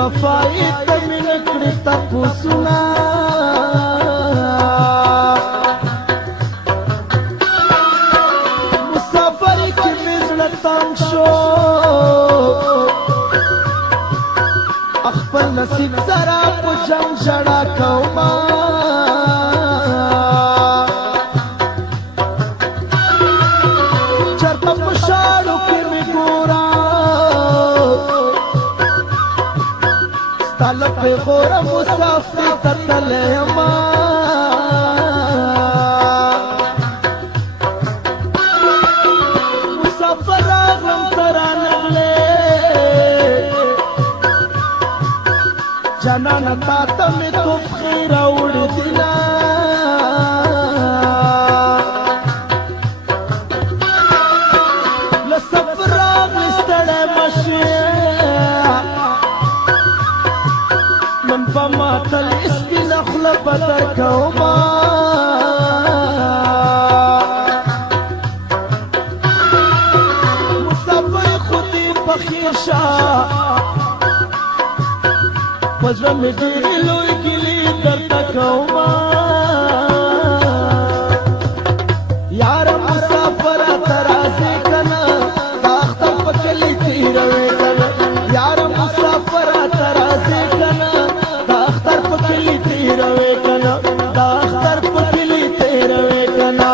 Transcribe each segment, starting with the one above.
वफाई तमिन कड़ी तपुसुना मुसाफरी की मिजड़ तंग शो अखपल नसीब जरा को जम जड़ा कौमा चरता पशाड़ू की मिगोरा तलब पे गोरा मुसाफिर ततले अमा मुसाफर आगम तरा नगले जाना न ताता में तो खीरा उड़ दिला लसफर आग इस्तड़े मशे मन पमातल इसकी नखल बदर कौमा मुसाफर खुदी बखीशा वजह में तेरी लोई गिली दर्द कौमा यार मुसाफर तराजे कना दाख्ता पकली तीरवे कना यार मुसाफर तराजे कना दाख्तर पकली तीरवे कना दाख्तर पकली तीरवे कना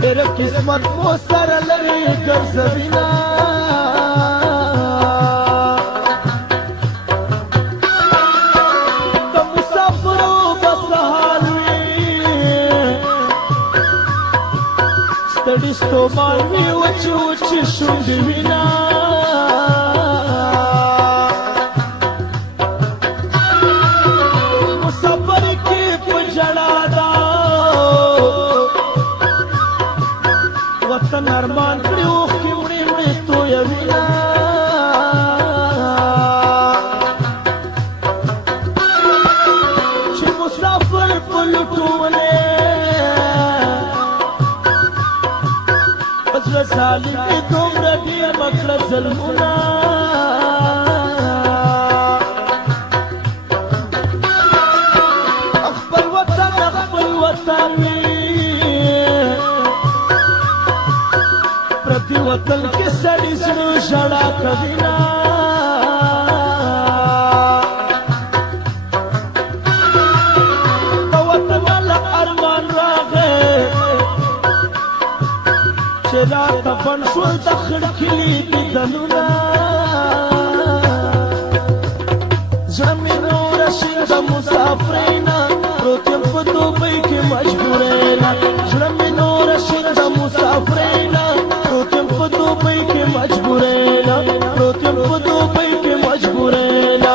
तेरे किस्मत वो सर लगे कर सबिना तो मुसाफिरों बस हालवी स्टडीज तो मालवी उच्च उच्च शुंडविना मुसाफिर की पुजड़ादा वतन अरमान कड़ी ओख की उड़ी उड़ी तो यवीना ची मुसाफिर पुलटूने बजर साली की तुम रगी मकड़ जलमुना अखबर वतन प्रति वतन के सड़ी सुनो शड़ा कदीना तो वतन वाला अरमान रागे चला तपन सुल तखड़ खिली की दनुना जमीनों रशीद मुसाफरीना रोतियम पतो पे के मजबूरेना जमीनों रशीद मुसाफरीना दुबई के मजबूरेना रोतियम दुबई के मजबूरेना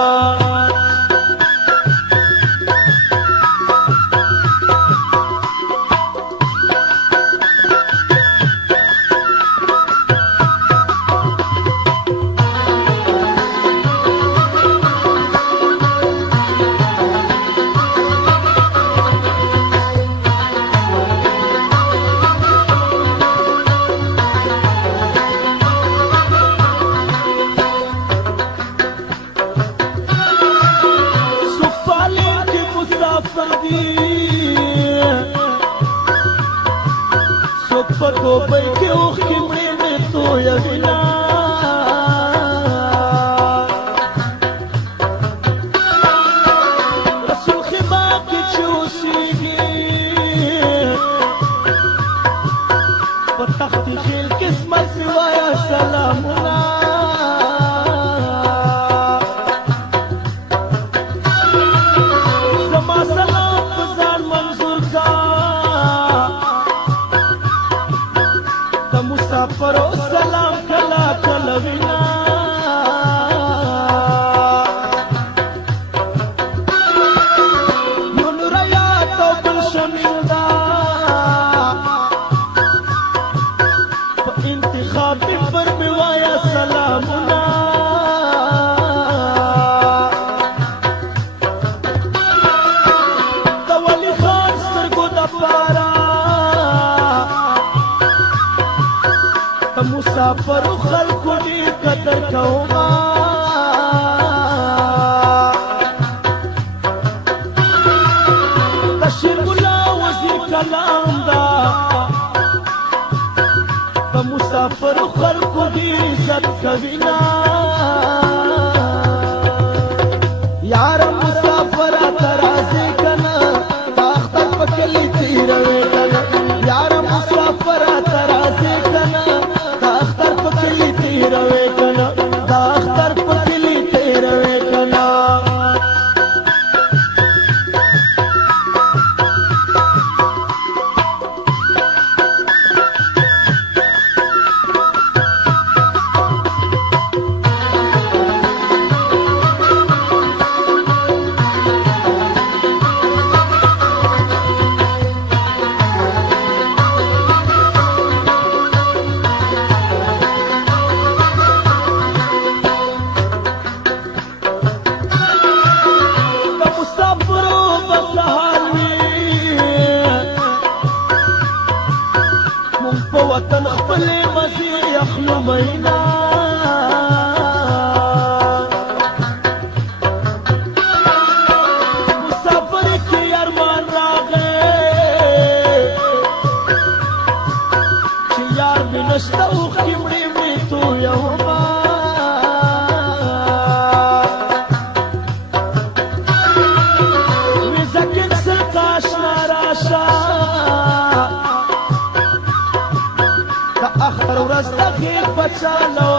شوینا یار مسافر ترازی کنا دا اختر پکلی تیروے کنا یار مسافر ترازی کنا دا اختر پکلی تیروے کنا دا اختر پکلی تیروے کنا وطن خپل مزي يخلو مينا مسافر کی ارمان راغے چې یار بنشتا او خمړې می تو یوما وزکن سکاش ناراشا اختر ورځ د غیر بچا لو